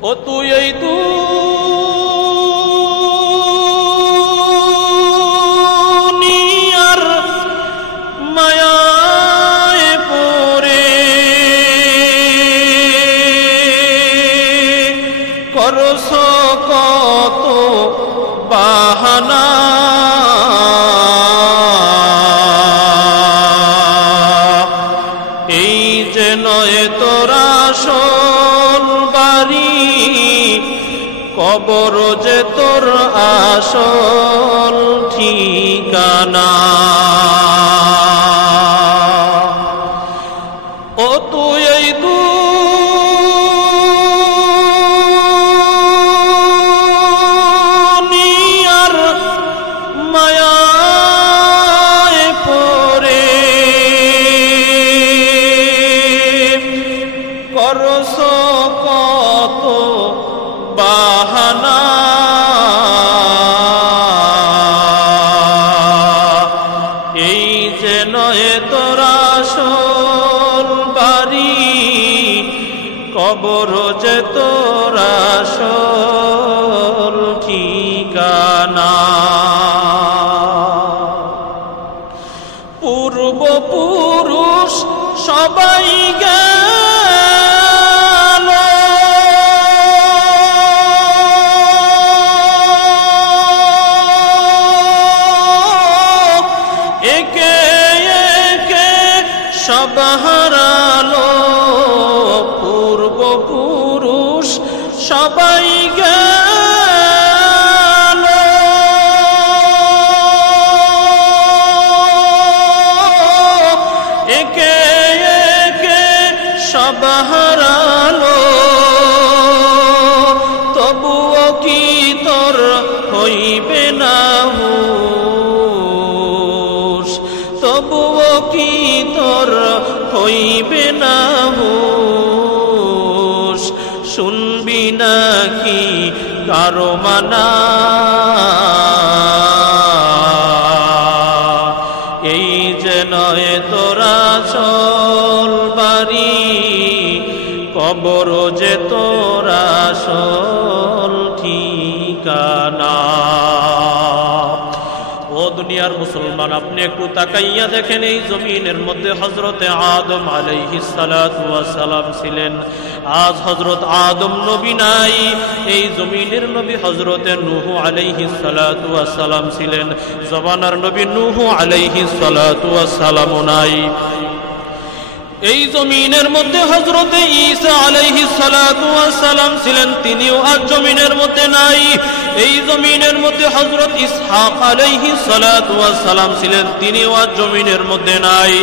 ও তুই এই দুনিয়ার মায়ায় পড়ে করছ কত বাহানা, এই যে নয় তোরা আসল বাড়ি, কবর যে তোর আসল ঠিকানা। ও তুই এই দুনিয়ার মায়ায় পড়ে করছ কত বাহানা, এই যে নয় তোরা আসল বাড়ি, কবর যে তোরা আসল ঠিকানা। পূর্বপুরুষ সবাই গেল, একে একে সব হারালো। পূর্বপুরুষ সবাই গেল, একে একে সব হারালো। তবুও কি তোর হইবে না হুঁশ, তবুও কি তোর হইবে না হুঁশ, শুনবি নাকি কারো মানা। এই যে নয় তোরা আসল বাড়ি, কবর যে তোরা আসল ঠিকানা। ও দুনিয়ার মুসলমান, আপনি একটু তাকাইয়া দেখেন, এই জমিনের মধ্যে হযরতে আদম আলাইহিস সালাতু ওয়াস সালাম ছিলেন। আজ হযরত আদম নবী নাই, এই জমিনের নবী হযরতে নূহ আলাইহিস সালাতু ওয়াস সালাম ছিলেন। জমানার নবী নূহ আলাইহিস সালাতু ওয়াস সালাম নাই। এই জমিনের মধ্যে হযরতে ঈসা আলাইহিস সালাতু ওয়াস সালাম ছিলেন, তিনিও আজ জমিনের মধ্যে নাই। এই জমিনের মধ্যে হযরত ইসহাক আলাইহিস সালাতু ওয়াস সালাম ছিলেন, তিনিও আজ জমিনের মধ্যে নাই।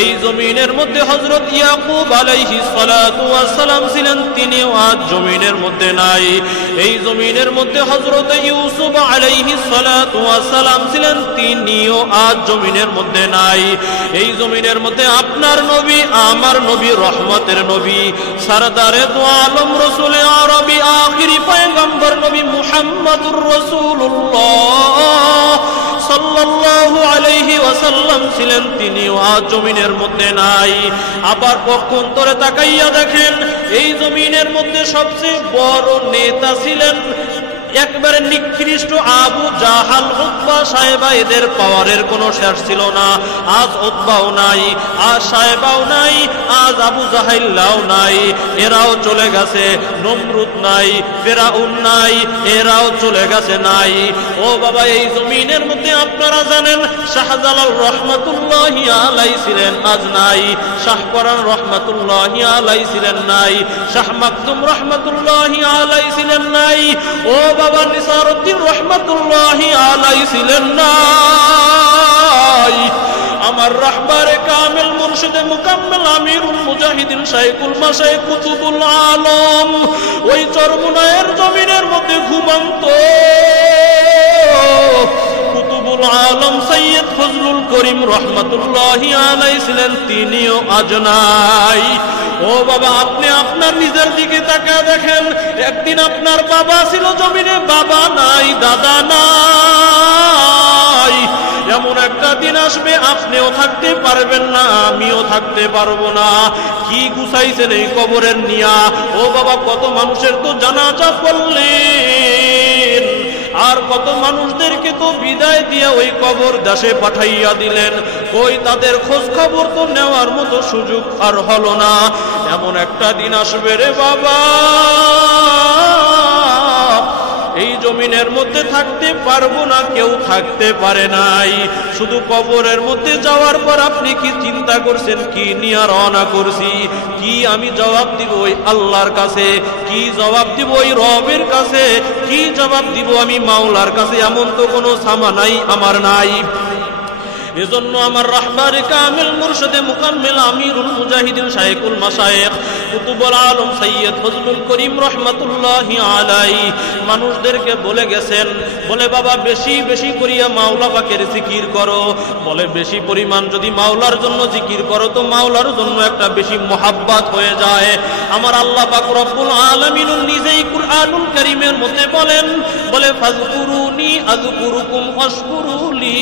এই জমিনের মধ্যে হযরত ইয়াকুব আলাইহিস সালাতু ওয়াস সালাম ছিলেন, তিনিও আজ জমিনের মধ্যে নাই। এই জমিনের মধ্যে হযরত ইউসুফ আলাইহিস সালাতু ওয়াস সালাম ছিলেন, তিনিও আজ জমিনের মধ্যে নাই। এই জমিনের মধ্যে আপনার নবী, আমার নবী, রহমতের নবী, সরদারে দু আলম, রাসূলে আরবি, আখিরি পয়গম্বর নবী মুহাম্মদুর রাসূলুল্লাহ সাল্লাল্লাহু আলাইহি ওয়াসাল্লাম ছিলেন, তিনিও আজ জমিনের মধ্যে নাই। আবার পক্ষান্তরে তাকাইয়া দেখেন, এই জমিনের মধ্যে সবচেয়ে বড় নেতা ছিলেন একবারে নিকৃষ্ট আবু জাহাল, উতবা, সাহেবা, এদের পাওয়ারের কোনো শেষ ছিল না। আজ উতবাও নাই, আজ সাহেবাও নাই, আজ আবু জাহাইল্লাও নাই, এরাও চলে গেছে। নমরুদ নাই, ফিরাউন নাই, এরাও চলে গেছে, নাই। ও বাবা, এই জমিনের মধ্যে আপনারা জানেন শাহজালাল রহমাতুল্লাহি আলাইহি ছিলেন, আজ নাই। শাহপরান রহমাতুল্লাহি আলাইহি ছিলেন, নাই। শাহ মাকদুম রহমাতুল্লাহি আলাইহি ছিলেন, নাই। ও বাবা, নিসারউদ্দিন রহমাতুল্লাহি আলাইহি ছিলেন, নাই। আমার রাহবারে কামিল, মুর্শিদে মুকাম্মেল, আমিরুল মুজাহিদিন, শাইখুল মাশায়েখ, কুতুবুল আলম ওই চরমুনায়ের জমিনের মধ্যে ঘুমন্ত কুতুবুল আলম সৈয়দ ফজলুল করিম রহমাতুল্লাহি আলাইহি ছিলেন, তিনিও আজ নাই। ও বাবা, আপনি আপনার নিজের দিকে তাকায় দেখেন, একদিন আপনার বাবা ছিল জমিনে, বাবা নাই, দাদা নাই। এমন একটা দিন আসবে আপনিও থাকতে পারবেন না, আমিও থাকতে পারবো না। কি গুছাইছেন এই কবরের নিয়া? ও বাবা, কত মানুষের তো জানাজা করলেন, আর কত মানুষদেরকে তো বিদায় দিয়ে ওই কবর দেশে পাঠাইয়া দিলেন। ওই তাদের খোঁজ খবর তো নেওয়ার মতো সুযোগ আর হলো না। এমন একটা দিন আসবে রে বাবা, এই জমিনের মধ্যে থাকতে পারবো না, কেউ থাকতে পারে নাই। শুধু কবরের মধ্যে যাওয়ার পর আপনি কি চিন্তা করছেন কি নিয়ে রওনা করছি? কি আমি জবাব দিব ওই আল্লাহর কাছে? কি জবাব দিব ওই রবের কাছে? কি জবাব দিব আমি মাওলার কাছে? এমন তো কোনো সামা নাই, আমার নাই। এজন্য আমার রাহবারে কামিল মুর্শিদে মুকাম্মিল আমিরুল মুজাহিদিন শাইখুল মাশায়েখ কুতুবুল আলম সৈয়দ ফজলুল করিম রহমাতুল্লাহি আলাইহি মানুষদেরকে বলে গেছেন, বলে বাবা বেশি বেশি করিয়া মাওলা পাকের জিকির করো। বলে বেশি পরিমাণ যদি মাওলার জন্য জিকির করো তো মাওলার জন্য একটা বেশি মোহাব্বত হয়ে যায়। আমার আল্লাহ পাক রব্বুল আলামিন নিজেই কুরআনুল কারীমের মধ্যে বলেন, বলে ফাযকুরুনি আযকুরুকুম ওয়াশকুরুলি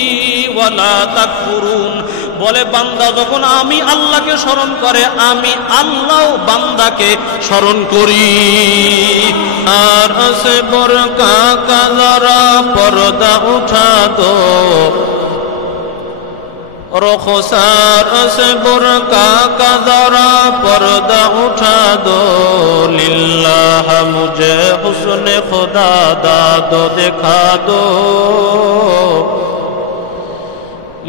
ওয়ালা তাকফুরুন। বলে বান্দা যখন আমি আল্লাহকে স্মরণ করে, আমি আল্লাহ বান্দাকে স্মরণ করি। আর আসে বরকা কাজরা পর্দা উঠা দো, রখসার আসে বরকা কাজরা পর্দা উঠা দো, লিল্লাহ মুঝে হুসনে খুদা দাদো দেখা দো,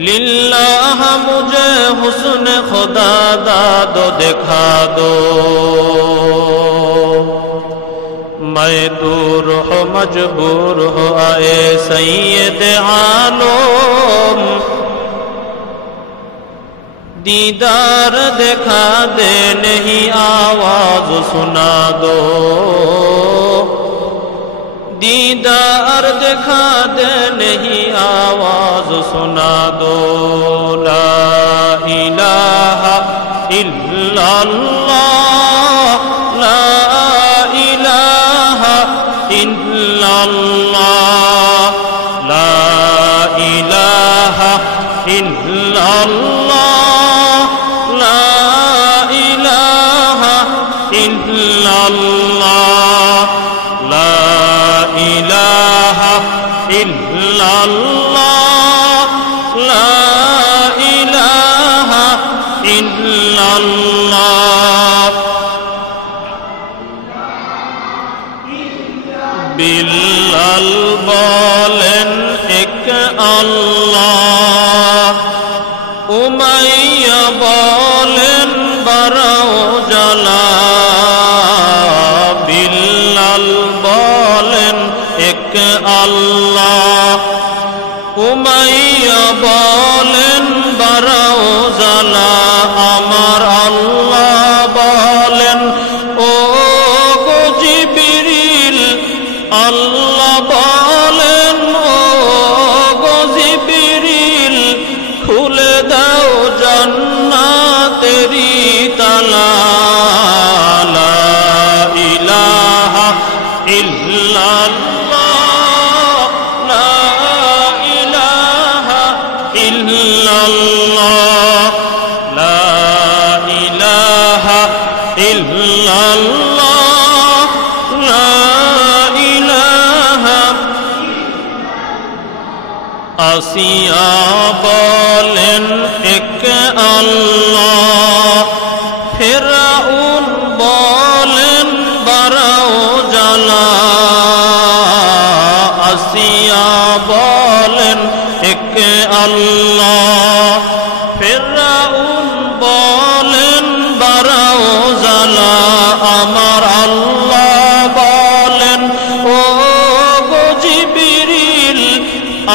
लिल्लाह मुझे हुस्न खुदा दादो दिखा दो। मैं दूर हो मजबूर हो आए सैयद आलम, दीदार दिखा दे नहीं आवाज सुना दो, दीदार दिखा दे नहीं आवाज सुना दो। ला इलाहा इल्लल्लाह, ला इलाहा इल्लल्लाह, ला इलाहा इल्लल्लाह, ला इलाहा इल्लल्लाह, ला इलाहा इल्लल्लाह, ला इलाहा इल्लल्लाह। बिलाल बोलेन एक अल्लाह, उमैया बोलेन बराओ जला। बिलाल बोलेन एक अल्लाह, उमैया बोलेन बराओ जला। আমার আল্লাহ বলেন ও গো জিবরিল, আল্লাহ বলেন ও গো জিবরিল, খুলে দাও জান্নাতেরি তালা। লা ইলাহা ইল্লাল্লাহ, লা ইলাহা ইল্লাল্লাহ, লা ইলাহা ইল্লাল্লাহ, লা ইলাহা। আসিয়া বলেন এক আল্লাহ, ফিরআউন বলেন বারাও জালা। আসিয়া বলেন এক আল্লাহ, ফিরআউন বলেন বারাও জালা। আমার আল্লাহ বলেন ও গো জিবরিল,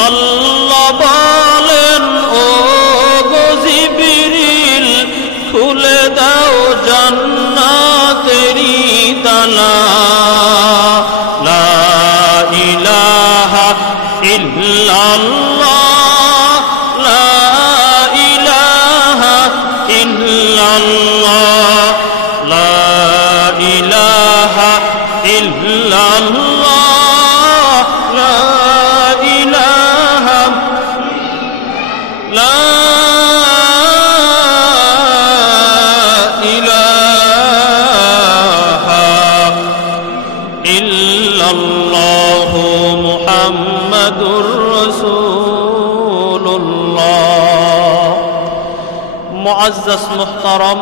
আল্লাহ বলেন ও গো জিবরিল, খুলে দাও জান্নাতেরি তালা। লা ইলাহা ইল্লাল্লাহ, লা ইলাহা ইল্লাল্লাহ, লা ইলাহা ইল্লাল্লাহ, লা ইলাহা। ইল্লাল্লাহু মুহাম্মাদুর রাসূলুল্লাহ। মুআজ্জাজ মুহতারাম,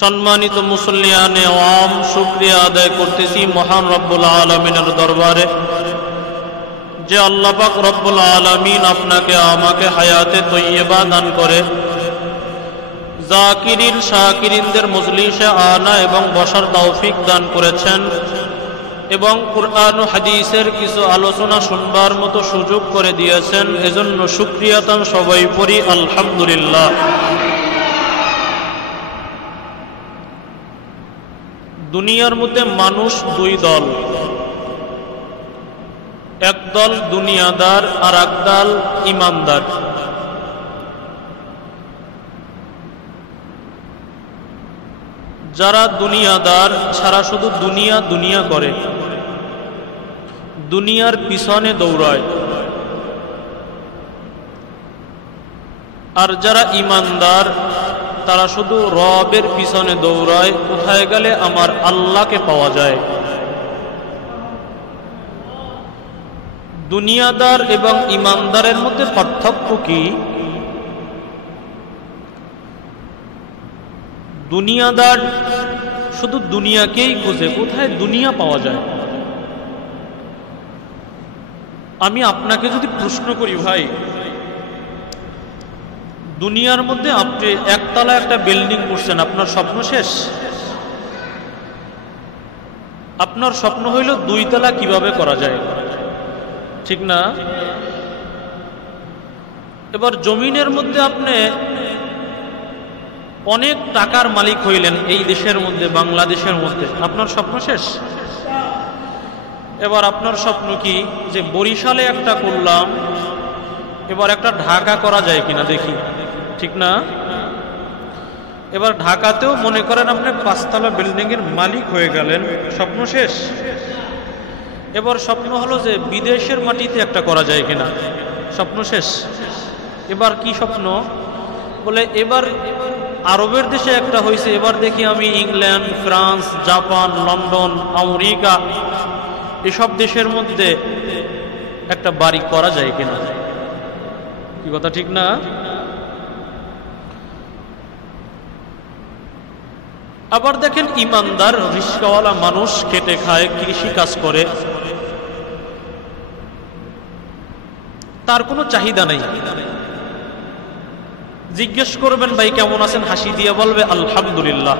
সম্মানিত মুসল্লিয়ানে আওয়াম, শুকরিয়া আদায় করতেছি মহান রব্বুল আলামিনের দরবারে যে আল্লাহ পাক রব্বুল আলামিন আপনাকে আমাকে হায়াতে তৈয়বা দান করে জাকিরিন শাকিরিনদের মজলিসে আনা এবং বসার তৌফিক দান করেছেন এবং কুরআন ও হাদিসের কিছু আলোচনা শুনবার মতো সুযোগ করে দিয়েছেন। এজন্য শুকরিয়াতান সবাই পড়ি আলহামদুলিল্লাহ। দুনিয়ার মধ্যে মানুষ দুই দল, এক দল দুনিয়াদার আর এক দল ইমানদার। যারা দুনিয়াদার ছাড়া শুধু দুনিয়া দুনিয়া করে, দুনিয়ার পিছনে দৌড়ায়, আর যারা ইমানদার তারা শুধু রবের পিছনে দৌড়ায়, কোথায় গেলে আমার আল্লাহকে পাওয়া যায়। দুনিয়াদার এবং ইমানদারের মধ্যে পার্থক্য কি? দুনিয়াদার শুধু দুনিয়াকেই খুঁজে, কোথায় দুনিয়া পাওয়া যায়। আমি আপনাকে যদি প্রশ্ন করি, ভাই দুনিয়ার মধ্যে আপনি একতলা একটা বিল্ডিং করছেন, আপনার স্বপ্ন শেষ? আপনার স্বপ্ন হইল দুইতলা কিভাবে করা যায়, ঠিক না? এবার জমিনের মধ্যে আপনি অনেক টাকার মালিক হইলেন এই দেশের মধ্যে, বাংলাদেশের মধ্যে, আপনার স্বপ্ন শেষ? এবার আপনার স্বপ্ন কি যে বরিশালে একটা করলাম, এবার একটা ঢাকা করা যায় কিনা দেখি, ঠিক না? এবার ঢাকাতেও মনে করেন আপনি 5 তলা বিল্ডিং এর মালিক হয়ে গেলেন, স্বপ্ন শেষ? এবার স্বপ্ন হলো যে বিদেশের মাটিতে একটা করা যায় কিনা, স্বপ্ন শেষ? এবার কি স্বপ্ন? বলে এবার আরবের দেশে একটা হয়েছে, এবার দেখি আমি England, France, Japan, London, America এসব দেশের মধ্যে একটা বাড়ি করা যায় কিনা। কি কথা, ঠিক না? আবার দেখেন ইমানদার রিস্কাওয়ালা মানুষ, খেটে খায়, কৃষি কাজ করে, তার কোনো চাহিদা নেই। জিজ্ঞেস করবেন ভাই কেমন আছেন, হাসি দিয়ে বলবে আলহামদুলিল্লাহ।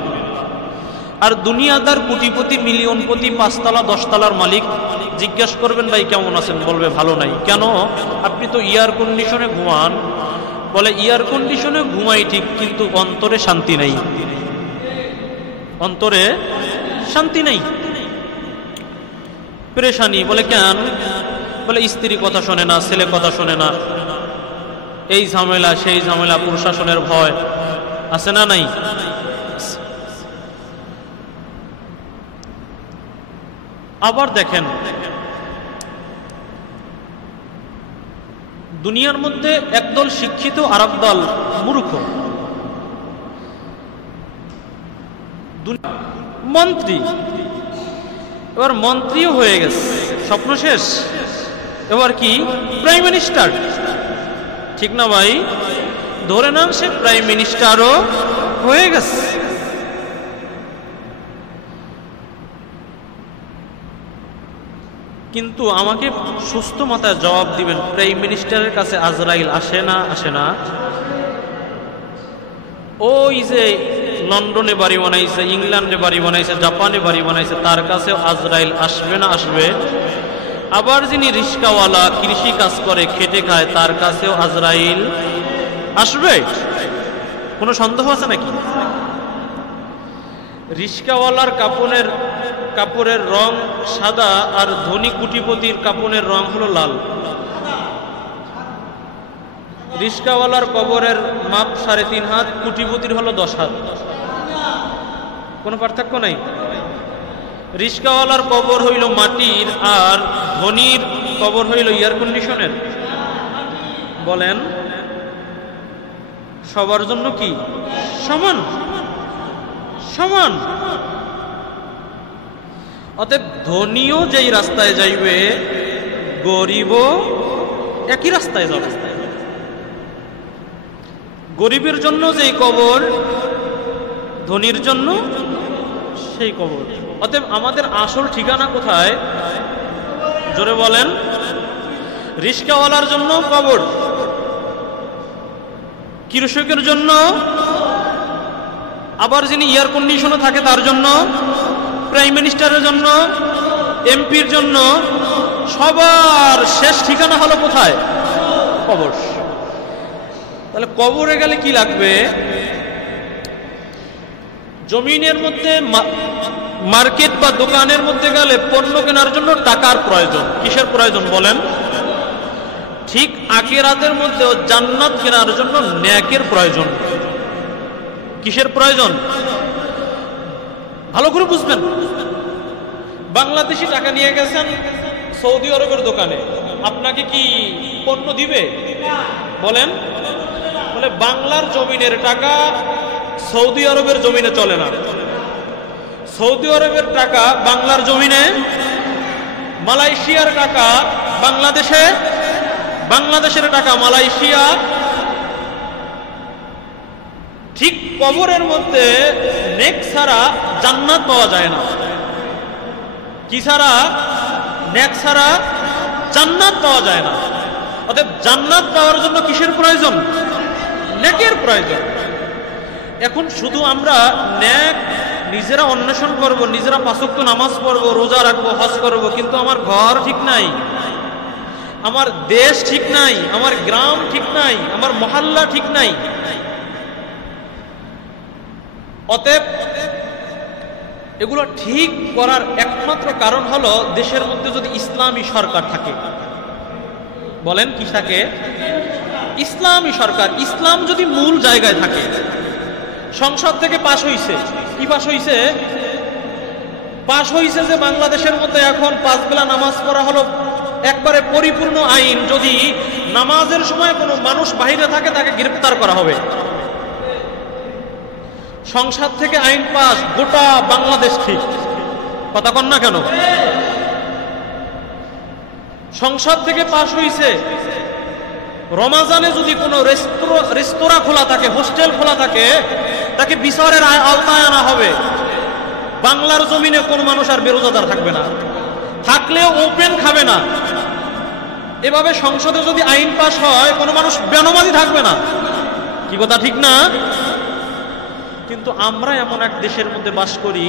আর দুনিয়াদার কোটিপতি, মিলিয়নপতি, 5 তলা 10 তলার মালিক, জিজ্ঞেস করবেন ভাই কেমন আছেন, বলবে ভালো নাই। কেন? আপনি তো এয়ার কন্ডিশনে ঘুমান। বলে এয়ার কন্ডিশনে ঘুমাই ঠিক, কিন্তু অন্তরে শান্তি নেই, অন্তরে শান্তি নেই, পেরেশানি। বলে কেন? বলে স্ত্রী কথা শোনে না, ছেলে কথা শোনে না, এই ঝামেলা সেই ঝামেলা, প্রশাসনের ভয় আছে না নাই? আবার দেখেন দুনিয়ার মধ্যে একদল শিক্ষিত আর একদল মূর্খ। মন্ত্রী, এবার মন্ত্রীও হয়ে গেছে, স্বপ্ন শেষ। এবার কি? প্রাইম মিনিস্টার, ঠিক না ভাই? ধরে নেন সে প্রাইম মিনিস্টারও হয়ে গেছে। কিন্তু আমাকে সুস্থ মাথায় জবাব দিবেন, প্রাইম মিনিস্টারের কাছে আজরাইল আসে না? আসে না? ওই যে লন্ডনে বাড়ি বানাইছে, ইংল্যান্ডে বাড়ি বানাইছে, জাপানে বাড়ি বানাইছে, তার কাছেও আজরাইল আসবে না? আসবে। আবার যিনি রিস্কাওয়ালা, কৃষি কাজ করে, খেটে খায়, তার কাছেও আজরাইল আসবে। কোনো সন্দেহ আছে নাকি? রিস্কাওয়ালার কাপড়ের রং সাদা, আর ধনী কোটিপতির কাপড়ের রং হলো লাল। রিস্কাওয়ালার কবরের মাপ 3.5 হাত, কোটিপতির হলো 10 হাত। কোনো পার্থক্য নাই। রিস্কাওয়ালার কবর হইল মাটির, আর ধনীর কবর হইল এয়ার কন্ডিশনের। বলেন সবার জন্য কি সমান? সমান। অতএব ধনীও যেই রাস্তায় যাইবে গরিবও একই রাস্তায় যাবে। গরিবের জন্য যেই কবর, ধনীর জন্য সেই কবর। অতএব আমাদের আসল ঠিকানা কোথায়? জোরে বলেন। রিস্কাওয়ালার জন্য কবর, কৃষকের জন্য, আবার যিনি এয়ার কন্ডিশনে থাকে তার জন্য, প্রাইম মিনিস্টারের জন্য, এমপির জন্য, সবার শেষ ঠিকানা হলো কোথায়? কবর। তাহলে কবরে গেলে কি লাগবে? জমিনের মধ্যে মার্কেট বা দোকানের মধ্যে গেলে পণ্য কেনার জন্য টাকার প্রয়োজন। কিসের প্রয়োজন বলেন? ঠিক আখিরাতের মধ্যে জান্নাত কেনার জন্য নেকের প্রয়োজন। কিসের প্রয়োজন? ভালো করে বুঝবেন। বাংলাদেশি টাকা নিয়ে গেছেন সৌদি আরবের দোকানে, আপনাকে কি পণ্য দিবে? বলেন। বলে বাংলার জমিনের টাকা সৌদি আরবের জমিনে চলে না, সৌদি আরবের টাকা বাংলার জমিনে, মালয়েশিয়ার টাকা বাংলাদেশে, বাংলাদেশের টাকা মালয়েশিয়া। ঠিক কবরের মধ্যে নেক ছাড়া জান্নাত পাওয়া যায় না। কি ছাড়া? নেক ছাড়া জান্নাত পাওয়া যায় না। অতএব জান্নাত পাওয়ার জন্য কিসের প্রয়োজন? নেকের প্রয়োজন। এখন শুধু আমরা নেক নিজেরা অন্বেষণ করব, নিজেরা 5 ওয়াক্ত নামাজ পড়বো, রোজা রাখবো, হজ করবো, কিন্তু আমার ঘর ঠিক নাই, আমার দেশ ঠিক নাই, আমার গ্রাম ঠিক নাই, আমার মহল্লা ঠিক নাই। অতএব এগুলো ঠিক করার একমাত্র কারণ হলো দেশের মধ্যে যদি ইসলামী সরকার থাকে। বলেন কি থাকে? ইসলামী সরকার। ইসলাম যদি মূল জায়গায় থাকে। সংসদ থেকে পাশ হইছে, কি পাশ হইছে? পাশ হইছে যে বাংলাদেশের মধ্যে এখন 5 বেলা নামাজ পড়া হলো একবারে পরিপূর্ণ আইন। যদি নামাজের সময় কোনো মানুষ বাহিরে থাকে তাকে গ্রেফতার করা হবে। সংসদ থেকে আইন পাস, গোটা বাংলাদেশ ঠিক। কথা কন না কেন? সংসদ থেকে পাশ হইছে, রমাজানে যদি কোনো রেস্তোরাঁ খোলা থাকে, হোস্টেল খোলা থাকে, তাকে বিচারের আওতায় আনা হবে। বাংলার জমিনে কোনো মানুষ আর বেরোজাদার থাকবে না, থাকলেও ওপেন খাবে না। এভাবে সংসদে যদি আইন পাস হয় কোনো মানুষ বেনমাজি থাকবে না। কি কথা ঠিক না? কিন্তু আমরা এমন এক দেশের মধ্যে বাস করি,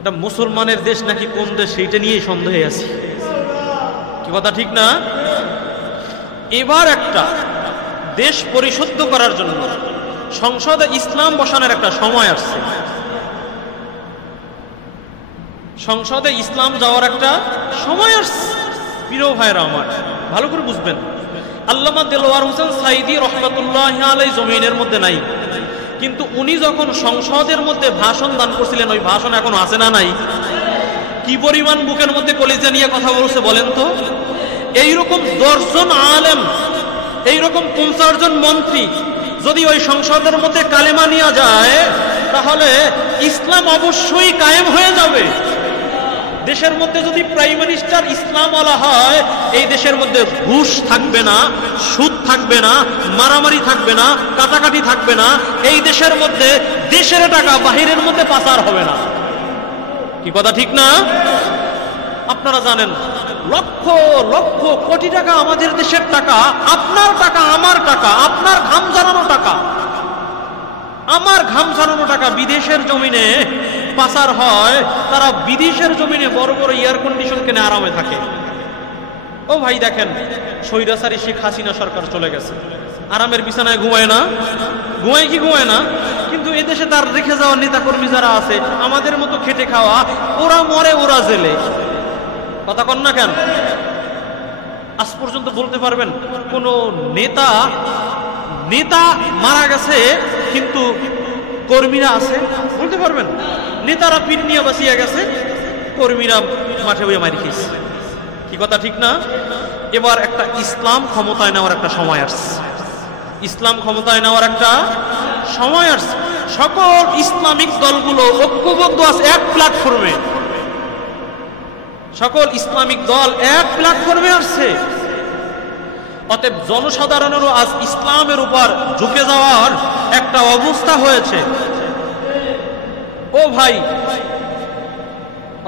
এটা মুসলমানের দেশ নাকি কোন দেশ সেইটা নিয়েই সন্দেহে আছি। কি কথা ঠিক না? এবার একটা দেশ পরিশুদ্ধ করার জন্য সংসদে ইসলাম বসানোর একটা সময় আসছে। সংসদে ইসলাম যাওয়ার একটা সময় আসছে। প্রিয় ভাইরা আমার, ভালো করে বুঝবেন। আল্লামা দেলোয়ার হোসেন সাইদি রহমাতুল্লাহ আলাইহি জমিনের মধ্যে নাই, কিন্তু উনি যখন সংসদের মধ্যে ভাষণ দান করছিলেন, ওই ভাষণ এখনো আছে না নাই? কি পরিমাণ বুকের মধ্যে কলিজা নিয়ে কথা বলছে বলেন তো? এইরকম 10 জন আলেম, এইরকম 50 জন মন্ত্রী যদি ওই সংসদের মধ্যে কালেমা নিয়ে যায়, তাহলে ইসলাম অবশ্যই কায়েম হয়ে যাবে। দেশের মধ্যে যদি প্রাইম মিনিস্টার ইসলামওয়ালা হয়, এই দেশের মধ্যে ঘুষ থাকবে না, সুদ থাকবে না, মারামারি থাকবে না, কাটাকাটি থাকবে না। এই দেশের মধ্যে দেশের টাকা বাহিরের মধ্যে পাচার হবে না। কি কথা ঠিক না? আপনারা জানেন লক্ষ লক্ষ কোটি টাকা আমাদের দেশের টাকা, আপনার টাকা, আমার টাকা, আপনার ঘাম ঝরানো টাকা, আমার ঘাম ঝরানো টাকা বিদেশের জমিনে পাচার হয়। তারা বিদেশের জমিনে বড় বড় এয়ার কন্ডিশন কিনে আরামে থাকে। ও ভাই দেখেন, স্বৈরাচারী শেখ হাসিনা সরকার চলে গেছে, আরামের বিছানায় ঘুমায় না? ঘুমায় কি ঘুমায় না? কিন্তু এদেশে তার রেখে যাওয়া নেতাকর্মী যারা আছে, আমাদের মতো খেটে খাওয়া, ওরা মরে, ওরা জেলে। কথা কন না কেন? আজ পর্যন্ত বলতে পারবেন কোন নেতা মারা গেছে কিন্তু কর্মীরা আছে? বলতে পারবেন? নেতারা পীর নিয়ে বাঁচিয়ে গেছে, কর্মীরা মাঠে বইয়ে মারি খেয়েছে। কি কথা ঠিক না? এবার একটা ইসলাম ক্ষমতায় নেওয়ার একটা সময় আসছে। ইসলাম ক্ষমতায় নেওয়ার একটা সময় আসছে। সকল ইসলামিক দলগুলো ঐক্যবদ্ধ আছে এক প্ল্যাটফর্মে, সকল ইসলামিক দল এক প্ল্যাটফর্মে আসছে। অতএব জনসাধারণেরও আজ ইসলামের উপর ঝুঁকে যাওয়ার একটা অবস্থা হয়েছে। ও ভাই,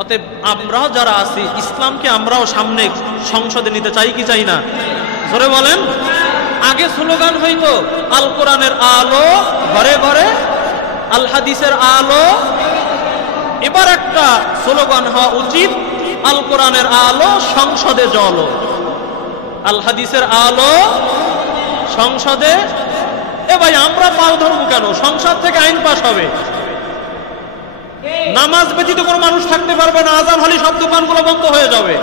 অতএব আমরা যারা আছি ইসলামকে আমরাও সামনে সংসদে নিতে চাই কি চাই না? জোরে বলেন। আগে স্লোগান হইতো আল কোরআনের আলো ঘরে ঘরে, আল হাদিসের আলো। এবার একটা স্লোগান হওয়া উচিত আল কোরআনের আলো সংসদে জ্বলো, আল হাদিসের আলো সংসদে। এ ভাই, আমরা পাও ধরবো কেন? সংসদ থেকে আইন পাস হবে, নামাজ ব্যতীত কোনো মানুষ থাকতে পারবে না, আজান হলে সব দোকানগুলো বন্ধ হয়ে যাবে,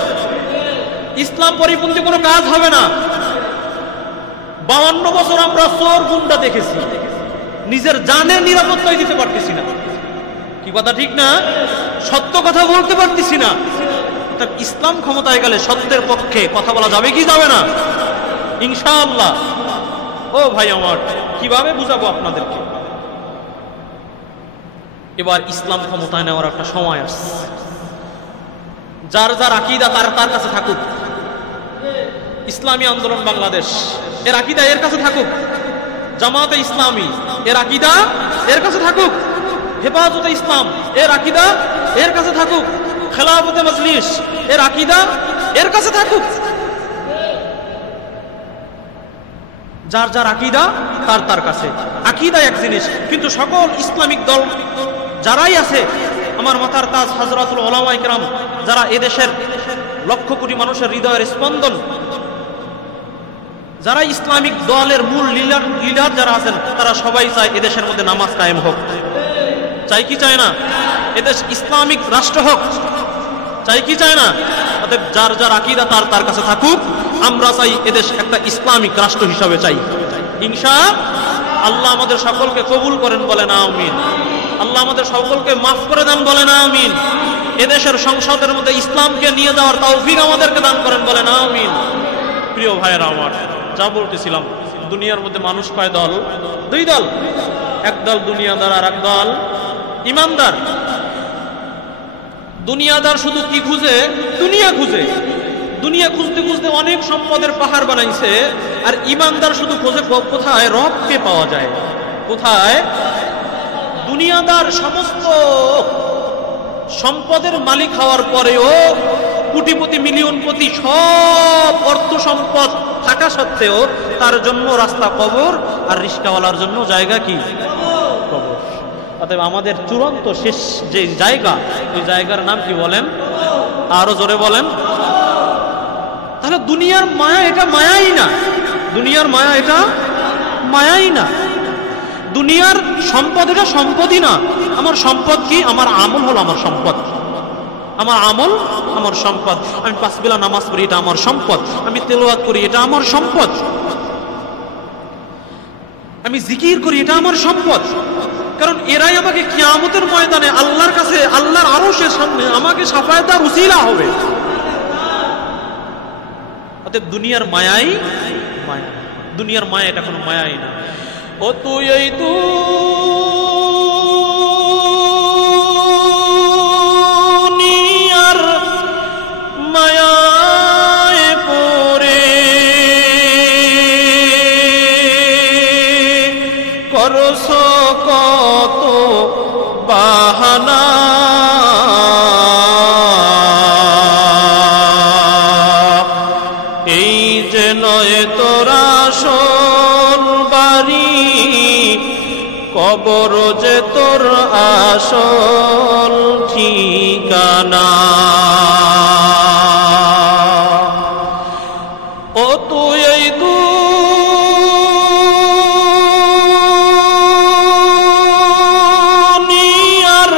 ইসলাম পরিপন্থী কোনো কাজ হবে না। 52 বছর আমরা চোর গুন্ডা দেখেছি, নিজের জানের নিরাপত্তাই দিতে পারতেছি না। কি কথা ঠিক না? সত্য কথা বলতে পারতেছি না। ইসলাম ক্ষমতায় গেলে সত্যের পক্ষে কথা বলা যাবে কি যাবে না? ইনশাআল্লাহ। ও ভাই আমার, কিভাবে বুঝাবো আপনাদেরকে? এবার ইসলাম ক্ষমতায় নেওয়ার একটা সময় আসছে। যার যার আকীদা তার কাছে থাকুক। ইসলামী আন্দোলন বাংলাদেশ এর আকীদা এর কাছে থাকুক, জামাতে ইসলামী এর আকীদা এর কাছে থাকুক, হেফাজতে ইসলাম এর আকীদা এর কাছে থাকুক, খেলাফতে মজলিস এর আকীদা এর কাছে থাকুক। যার যার আকীদা তার কাছে। আকীদা এক জিনিস, কিন্তু সকল ইসলামিক দল যারাই আছে, আমার মাথার তাজ হযরতুল উলামায়ে কেরাম, যারা এদেশের লক্ষ কোটি মানুষের হৃদয়ের স্পন্দন, যারা ইসলামিক দলের মূল লিডার যারা আছেন, তারা সবাই চায় এদেশের মধ্যে নামাজ কায়েম হোক। চাই কি চায় না? এদেশ ইসলামিক রাষ্ট্র হোক। চাই কি চায় না? অতএব যার যার আকীদা তার কাছে থাকুক। আমরা চাই এদেশ একটা ইসলামিক রাষ্ট্র হিসাবে চাই। ইনশাআল্লাহ আমাদের সকলকে কবুল করেন, বলেন আমিন। আল্লাহ আমাদের সকলকে মাফ করে দেন, বলেন আমিন। এদেশের সংসদের মধ্যে ইসলামকে নিয়ে যাওয়ার তৌফিক আমাদেরকে দান করেন, বলেন আমিন। প্রিয় ভাইয়েরা আমার, যা বলতেছিলাম, দুনিয়ার মধ্যে মানুষ কয় দল? দুই দল। এক দল দুনিয়াদার আর এক দল ইমানদার। দুনিয়াদার শুধু কি খুঁজে? দুনিয়া খুঁজে। দুনিয়া খুঁজতে খুঁজতে অনেক সম্পদের পাহাড় বানাইছে। আর ইমানদার শুধু খোঁজে কোথায় রবকে পাওয়া যায়। কোথায়? দুনিয়াদার সমস্ত সম্পদের মালিক হওয়ার পরেও, কোটিপতি মিলিয়নপতি সব অর্থ সম্পদ থাকা সত্ত্বেও তার জন্য রাস্তা কবর, আর রিস্কাওয়ালার জন্য জায়গা কি? কবর। অতএব আমাদের চূড়ান্ত শেষ যে জায়গা, ওই জায়গার নাম কি বলেন? আরো জোরে বলেন। তাহলে দুনিয়ার মায়া এটা মায়াই না। দুনিয়ার মায়া এটা মায়াই না। দুনিয়ার সম্পদ এটা সম্পদই না। আমার সম্পদ কি? আমার আমল হলো আমার সম্পদ। আমার আমল আমার সম্পদ। আমি 5 বেলা নামাজ পড়ি, এটা আমার সম্পদ। আমি তেলাওয়াত করি, এটা আমার সম্পদ। আমি জিকির করি, এটা আমার সম্পদ। কারণ এরাই আমাকে কিয়ামতের ময়দানে আল্লাহর কাছে, আল্লাহর আরশের সামনে আমাকে শাফায়াতের উসিলা হবে। অতএব দুনিয়ার মায়াই মায়া। দুনিয়ার মায়া এটা কোনো মায়াই না। ও তুই এই দুনিয়ার মায়ায় পড়ে করছ কত বাহানা। এই যে নয় তোরা আসল বাড়ি, কবর যে তোর আসল ঠিকানা। ও তুই এই দুনিয়ার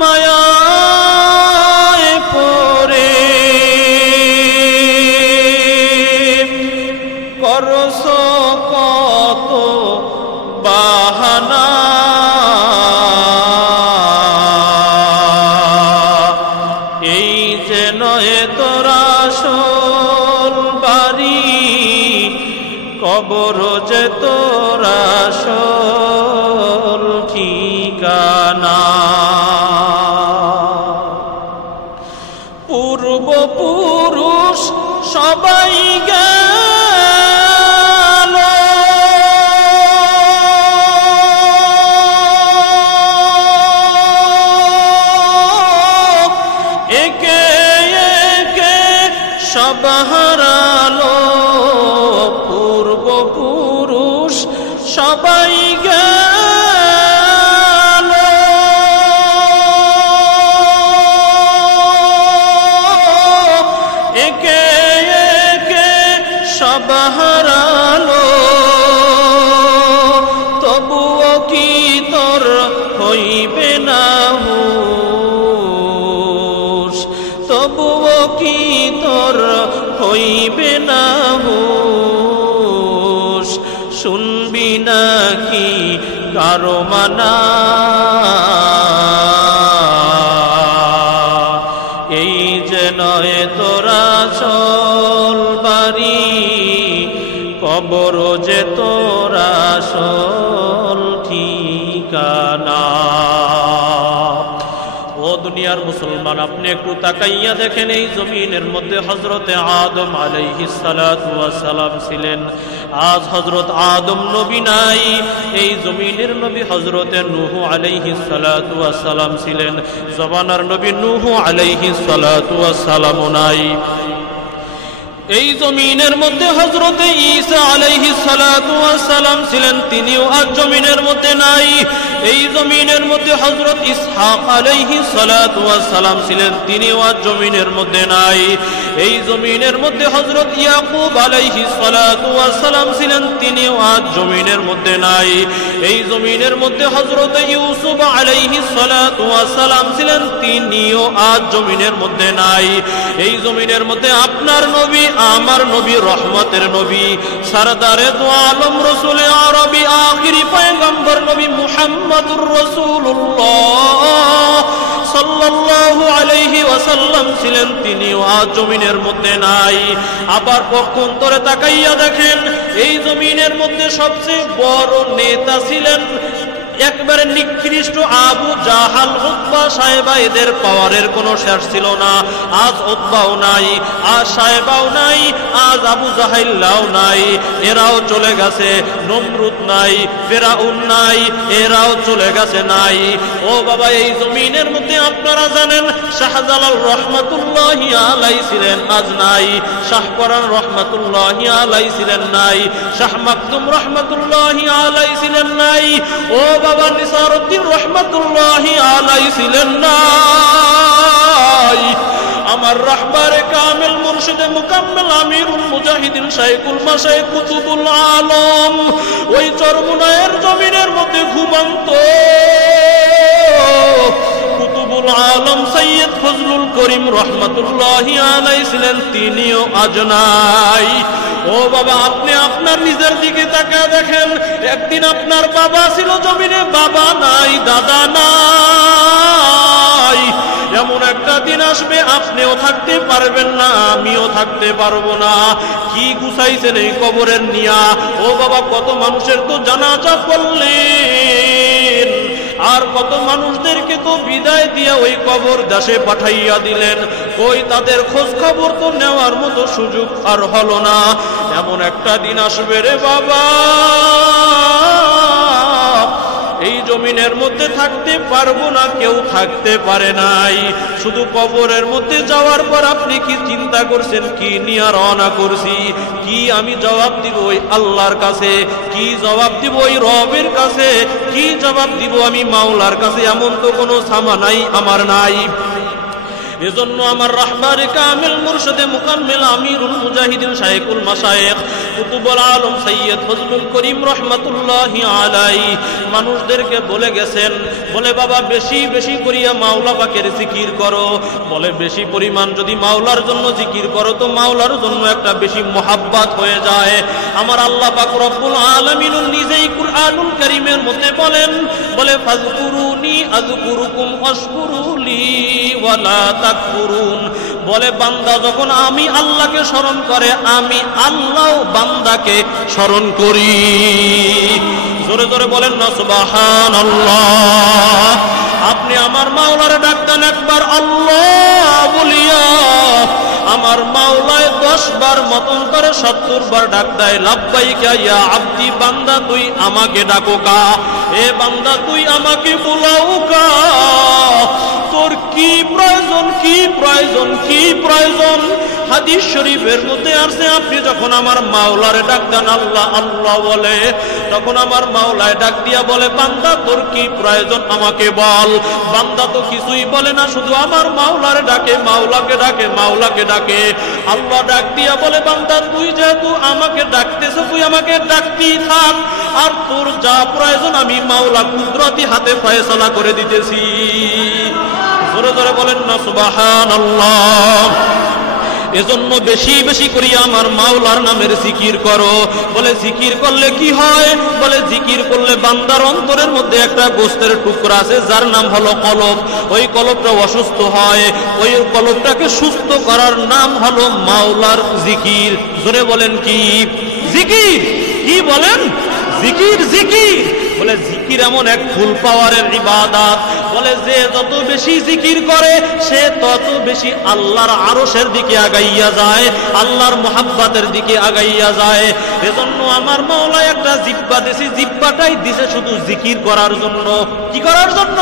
মায়ায় পড়ে করছ কত বাহানা। এই যে নয় তোরা আসল বাড়ি, কবর যে তোরা আসল সব হারালো, পূর্বপুরুষ সবাই গেল, একে একে সব হারালো, তবুও কি তোর হইবে না হুঁশ, তবুও কি তোর হইবে না হুঁশ, শুনবি নাকি কারো মানা, এই যে নয় তোরা আসল বাড়ি, কবর যে তোরা আসল ঠিকানা। ও দুনিয়ার মুসলমান, আপনি একটু তাকাইয়া দেখেন, এই জমিনের মধ্যে হযরতে আদম আলাইহিস সালাতু ওয়াস সালাম ছিলেন। আজ হযরত আদম নবী নাই, এই জমিনের নবী হযরতে নূহ আলাইহিস সালাতু ওয়াস সালাম ছিলেন। জমানার নবী নূহ আলাইহিস সালাতু ওয়াস সালাম নাই। এই জমিনের মধ্যে হযরতে ঈসা আলাইহিস সালাতু ওয়াস সালাম ছিলেন, তিনিও আজ জমিনের মধ্যে নাই। এই জমিনের মধ্যে হযরত ইসহাক আলাইহিস সালাতু ওয়াস সালাম ছিলেন, তিনিও আজ জমিনের মধ্যে নাই। এই জমিনের মধ্যে হযরত ইয়াকুব আলাইহিস সালাতু ওয়াস সালাম ছিলেন, তিনিও আজ জমিনের মধ্যে নাই। এই জমিনের মধ্যে হযরত ইউসুফ আলাইহিস সালাতু ওয়াস সালাম ছিলেন, তিনিও আজ জমিনের মধ্যে নাই। এই জমিনের মধ্যে আপনার নবী, আমার নবী, রহমতের নবী, সরদারে দু আলম, রসুল আরবি, আখিরি পয়গম্বর নবী মুহাম্মদুর রাসূলুল্লাহ সাল্লাল্লাহু আলাইহি ওয়াসাল্লাম ছিলেন, তিনিও আজ জমিনের মধ্যে নাই। আবার পক্ষান্তরে তাকাইয়া দেখেন, এই জমিনের মধ্যে সবচেয়ে বড় নেতা ছিলেন একবারে নিকৃষ্ট আবু জাহাল, উতবা, সাহেবা, এদের পাওয়ারের কোনো শেষ ছিল না। আজ উতবাও নাই, আজ সাহেবাও নাই, আজ আবু জাহাইল্লাও নাই, এরাও চলে গেছে। নমরুদ নাই, ফিরাউন নাই, এরাও চলে গেছে নাই। ও বাবা, এই জমিনের মধ্যে আপনারা জানেন শাহজালাল রহমাতুল্লাহি আলাইহি ছিলেন, আজ নাই। শাহপরান রহমাতুল্লাহি আলাইহি ছিলেন, নাই। শাহ মাকদুম রহমাতুল্লাহি আলাইহি ছিলেন, নাই। ও বাবা, নিসারউদ্দিন রহমাতুল্লাহি আলাইহি ছিলেন, নাই। আমার রাহবারে কামিল, মুর্শিদে মুকাম্মেল, আমিরুল মুজাহিদিন, শাইখুল মাশায়েখ, কুতুবুল আলম ওই চরমুনায়ের জমিনের মধ্যে ঘুমন্ত কুতুবুল আলম সৈয়দ ফজলুল করিম রহমাতুল্লাহি আলাইহি ছিলেন, তিনিও আজ নাই। ও বাবা, আপনি আপনার নিজের দিকে তাকিয়ে দেখেন, একদিন আপনার বাবা ছিল জমিনে, বাবা নাই, দাদা নাই। এমন একটা দিন আসবে আপনিও থাকতে পারবেন না, আমিও থাকতে পারবো না। কি গুছাইছেন এই কবরের নিয়া। ও বাবা, কত মানুষের তো জানাজা করলেন, আর কত মানুষদেরকে তো বিদায় দিয়া ওই কবর দেশে পাঠাইয়া দিলেন। ওই তাদের খোঁজ খবর তো নেওয়ার মতো সুযোগ আর হলো না। এমন একটা দিন আসবে রে বাবা, এই জমিনের মধ্যে থাকতে পারবো না, কেউ থাকতে পারে নাই। শুধু কবরের মধ্যে যাওয়ার পর আপনি কি চিন্তা করছেন, কি নিয়ে রওনা করছি, কি আমি জবাব দিব ওই আল্লাহর কাছে, কি জবাব দিব ওই রবের কাছে, কি জবাব দিব আমি মাওলার কাছে? এমন তো কোনো সামা নাই, আমার নাই। এজন্য আমার রাহবারে কামিল, মুর্শিদে মুকাম্মেল, আমিরুল মুজাহিদিন, শাইখুল মাশায়েখ, কুতুবুল আলম সৈয়দ ফজলুল করিম রহমাতুল্লাহি আলাইহি মানুষদেরকে বলে গেছেন, বলে বাবা বেশি বেশি করিয়া মাওলা পাকের জিকির করো। বলে বেশি পরিমাণ যদি মাওলার জন্য জিকির করো তো মাওলার জন্য একটা বেশি মোহাব্বত হয়ে যায়। আমার আল্লাহ পাক রব্বুল আলামিন নিজেই কুরআনুল কারীমের মধ্যে বলেন, বলে ফাযকুরুনি আযকুরুকুম ওয়াশকুরুলি ওয়ালা তাকফুরুন। বলে বান্দা যখন আমি আল্লাহকে স্মরণ করে, আমি আল্লাহ বান্দাকে স্মরণ করি। জোরে জোরে বলেন না সুবহানাল্লাহ। আপনি আমার মাওলার ডাক দেন একবার আল্লাহ বলিয়া, আমার মাওলায় 10 বার মতন করে 70 বার ডাক দেয়, লাব্বাইকা ইয়া আব্দি, বান্দা তুই আমাকে ডাকো কা, এ বান্দা তুই আমাকে বুলাও কা। তোর কি প্রয়োজন, কি প্রয়োজন, কি প্রয়োজন? হাদিস শরীফের মধ্যে আসছে আপনি যখন আমার মাওলারে ডাক দেন আল্লাহ আল্লাহ বলে, তখন আমার মাওলায় ডাক দিয়া বলে বান্দা তোর কি প্রয়োজন আমাকে বল। বান্দা তো কিছুই বলে না, শুধু আমার মাওলারে ডাকে, মাওলাকে ডাকে, মাওলাকে ডাকে। আল্লাহ ডাক দিয়া বলে বান্দা তুই যেহেতু আমাকে ডাকতেছ, তুই আমাকে ডাকতেই থাক, আর তোর যা প্রয়োজন আমি মাওলা কুদরতি হাতে ফয়সালা করে দিতেছি। জোরে জোরে বলেন না সুবহানাল্লাহ। এজন্য বেশি বেশি করি আমার মাওলার নামের জিকির করো। বলে জিকির করলে কি হয়? বলে জিকির করলে বান্দার অন্তরের মধ্যে একটা গোস্তের টুকরা আছে যার নাম হলো কলব। ওই কলবটা অসুস্থ হয়, ওই কলবটাকে সুস্থ করার নাম হলো মাওলার জিকির। জোরে বলেন কি জিকির? কি বলেন? জিকির। জিকির বলে জিকির এমন এক ফুল পাওয়ারের ইবাদত। বলে যে যত বেশি জিকির করে সে তত বেশি আল্লাহর আরশের দিকে আগাইয়া যায়, আল্লাহর মুহাব্বতের দিকে আগাইয়া যায়। এজন্য আমার মাওলা একটা জিহ্বা দিয়েছে, জিহ্বাটাই দিছে শুধু জিকির করার জন্য। কি করার জন্য?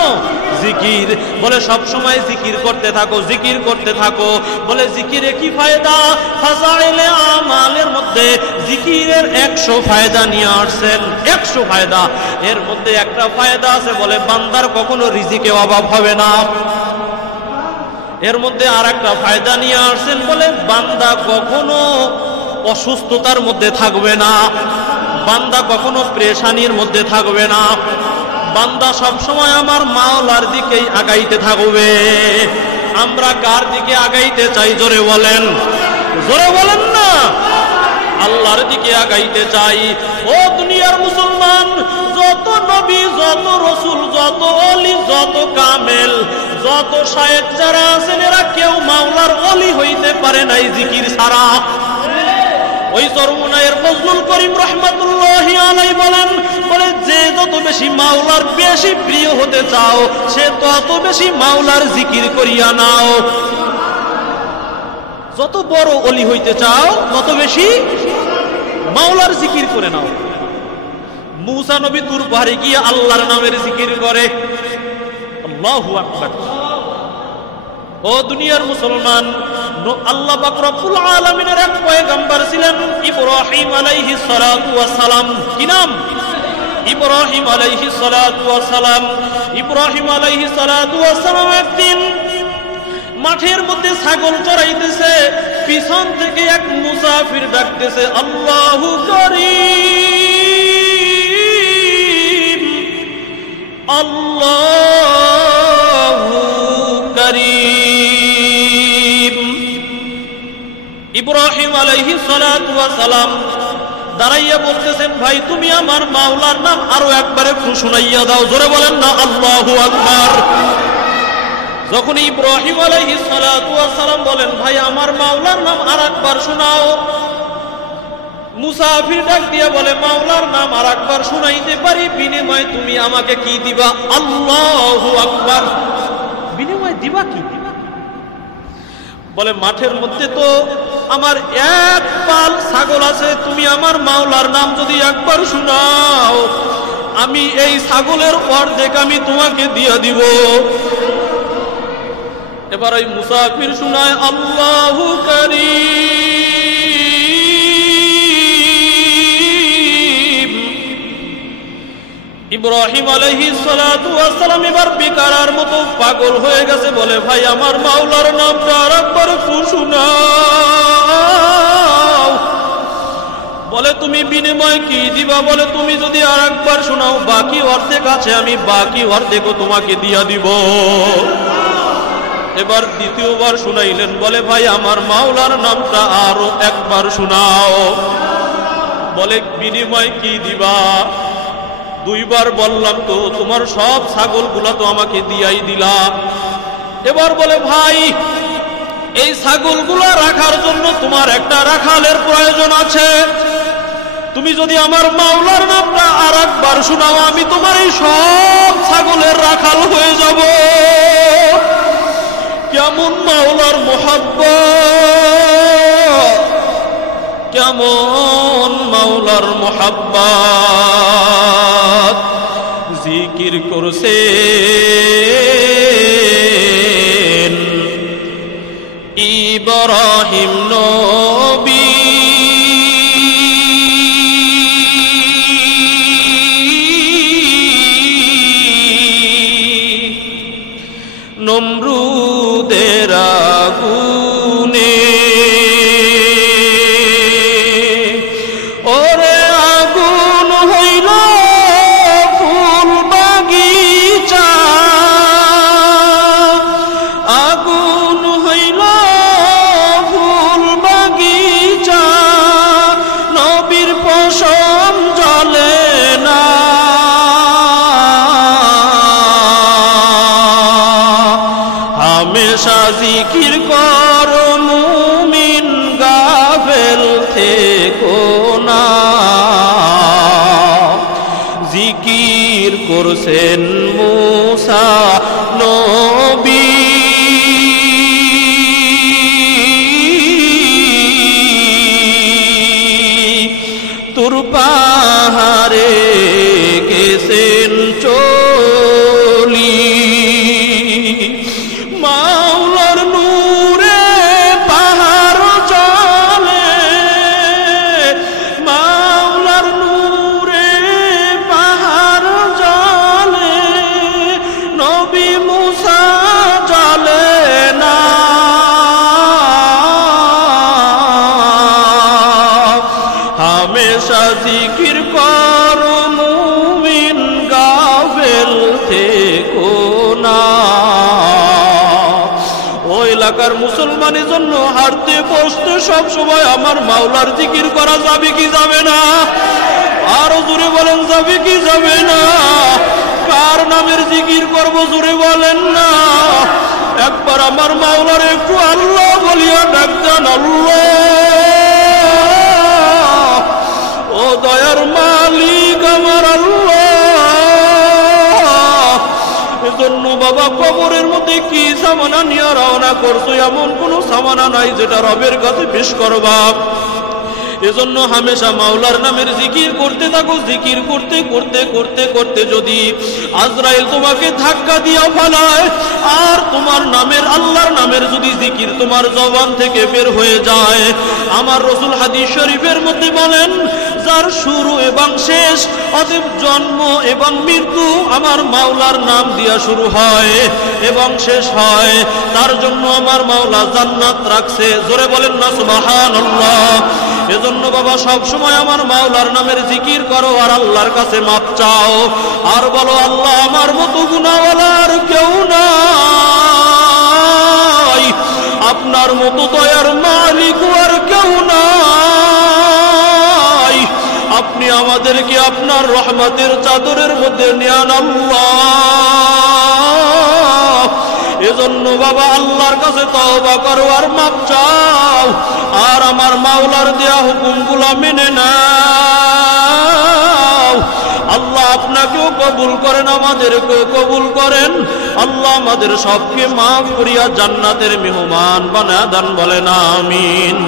জিকির। বলে সব সময় জিকির করতে থাকো, জিকির করতে থাকো। বলে জিকিরে কি ফায়দা? ফাজাইলে আমালের মধ্যে জিকিরের 100 ফায়দা নিয়ে আসছেন। 100 ফায়দা। এর মধ্যে একটা ফায়দা আছে, বলে বান্দার কখনো রিজিকে অভাব হবে না। এর মধ্যে আর একটা ফায়দা নিয়ে আসছেন, বলে বান্দা কখনো অসুস্থতার মধ্যে থাকবে না, বান্দা কখনো পেরেশানির মধ্যে থাকবে না, বান্দা সব সময় আমার মাওলার দিকেই আগাইতে থাকবে। আমরা কার দিকে আগাইতে চাই? জোরে বলেন, জোরে বলেন না। আল্লাহর দিকে আগাইতে চাই। ও দুনিয়ার মুসলমান, যত নবী, যত রসুল, যত ওলি, যত কামেল, যত শায়েখ যারা আছেন এরা কেউ মাওলার ওলি হইতে পারে নাই জিকির ছাড়া। ওই চরমুনায়ের ফজলুল করিম রহমাতুল্লাহি আলাইহি বলেন, বলে যে যত বেশি মাওলার বেশি প্রিয় হতে চাও সে তত বেশি মাওলার জিকির করিয়া নাও। যত বড় ওলি হইতে চাও তত বেশি মাওলার জিকির করে নাও। মুসা নবী তুর পাহাড়ে গিয়ে আল্লাহর নামের জিকির করে। আল্লাহু আকবার। ও দুনিয়ার মুসলমান, আল্লাহ পাক রব্বুল আলামিনের এক পয়গম্বর ছিলেন ইব্রাহিম আলাইহিস সালাতু ওয়াস সালাম। কি নাম? ইব্রাহিম আলাইহিস সালাতু ওয়াস সালাম। ইব্রাহিম আলাইহিস সালাতু ওয়াস সালাম একদিন মাঠের মধ্যে ছাগল চড়াইতেছে, পিছন থেকে এক মুসাফির ডাকতেছে আল্লাহু কারীম, আল্লাহু কারীম। ইব্রাহিম আলাইহিস সালাতু ওয়াস সালাম দাঁড়াইয়া বলতেছেন ভাই তুমি আমার মাওলার নাম আরো একবার একটু শুনাইয়া দাও। জোরে বলেন না আল্লাহু আকবার। যখন ইব্রাহিম আলাইহিস সালাতু ওয়াস সালাম বলেন ভাই আমার মাওলার নাম আরেকবার শোনাও, মুসাফির ডাক দিয়া বলে মাওলার নাম আরেকবার শুনাইতে পারি, বিনিময়ে তুমি আমাকে কি দিবা? আল্লাহু আকবার। বিনিময়ে দিবা কি? বলে মাঠের মধ্যে তো আমার এক পাল ছাগল আছে, তুমি আমার মাওলার নাম যদি একবার শোনাও আমি এই ছাগলের অর্ধেক আমি তোমাকে দিয়ে দিব। এবার ওই মুসাফির শুনায় আল্লাহু কারীম। ইব্রাহিম আলাইহিস সালাতু ওয়াস সালাম এবার বেকারার মতো পাগল হয়ে গেছে, বলে ভাই আমার মাওলার নামটা আরেকবার শোনাও। বলে তুমি বিনিময় কি দিবা? বলে তুমি যদি আরেকবার শোনাও বাকি অর্ধেক আছে, আমি বাকি অর্ধেকও তোমাকে দিয়া দিব। এবার দ্বিতীয়বার শুনাইলেন, বলে ভাই আমার মাওলার নামটা আরো একবার শোনাও। বলে বিনিময় কি দিবা? দুইবার বললাম তো, তোমার সব ছাগলগুলা তো আমাকে দিয়াই দিলা। এবার বলে ভাই এই ছাগলগুলা রাখার জন্য তোমার একটা রাখালের প্রয়োজন আছে, তুমি যদি আমার মাওলার নামটা আর একবার শোনাও আমি তোমার এই সব ছাগলের রাখাল হয়ে যাব। কেমন মাওলার মুহাব্বত, কেমন মাওলার মুহাব্বত। জিকির করছে ইব্রাহিম নমরুদের আগুনে। ওরে আগুন হইল ফুল বাগিচা, আগুন হইল ফুল বাগিচা, নবীর পশম জ্বলে না। হামেশা জিকির কর মুমিন, গাফেল থেকো না। জিকির করছেন মূসা নবী, তুর পাহাড়ে গেছেন চলি। মাওলার নূরে পাহাড় জ্বলে, মাওলার নূরে পাহাড় জ্বলে, নবী মূসা জ্বলে না। হামেশা জিকির কর মুমিন, গাফেল থেকো না। ওই এলাকার মুসলমানের জন্য হাঁটতে বসতে সব সময় আমার মাওলার জিকির করা যাবে কি যাবে না? আরো জোরে বলেন, যাবে কি যাবে না? কার নামের জিকির করব জোরে বলেন না। একবার আমার মাওলার একটু আল্লাহ বলিয়া ডাক দেন, আল্লাহ ও দয়ার মালিক আমার আল্লাহ। এজন্য বাবা কবরের মধ্যে কি সামানা নিয়ে রওনা করছো? এমন কোন সামানা নাই যেটা রবের কাছে পেশ করবা। এজন্য হামেশা মাওলার নামের জিকির করতে থাকো। জিকির করতে করতে করতে করতে যদি আজরাইল তোমাকে ধাক্কা দিয়া ফেলায়, আর তোমার নামের, আল্লাহর নামের যদি জিকির তোমার জবান থেকে বের হয়ে যায়, আমার রাসূল হাদিস শরীফের মধ্যে বলেন, যার শুরু এবং শেষ, অতএব জন্ম এবং মৃত্যু আমার মাওলার নাম দিয়া শুরু হয় এবং শেষ হয়, তার জন্য আমার মাওলা জান্নাত রাখছে। জোরে বলেন না সুবহানাল্লাহ। এজন্য বাবা সব সময় আমার মাওলার নামের জিকির করো, আর আল্লাহর কাছে মাপ চাও, আর বলো, আল্লাহ আমার মতো গুনাহওয়ালা আর কেউ নাই, আপনার মতো দয়ার মালিক আর কেউ নাই, আপনি আমাদেরকে আপনার রহমতের চাদরের মধ্যে নেন আল্লাহ। এজন্য বাবা আল্লাহর কাছে তওবা করো আর মাপ চাও, আর আমার মাওলার দেয়া হুকুমগুলো মেনে নাও। আল্লাহ আপনাকেও কবুল করেন, আমাদেরকেও কবুল করেন। আল্লাহ আমাদের সবকে মাফ করিয়া জান্নাতের মেহমান বানায় দেন, বলেন আমিন।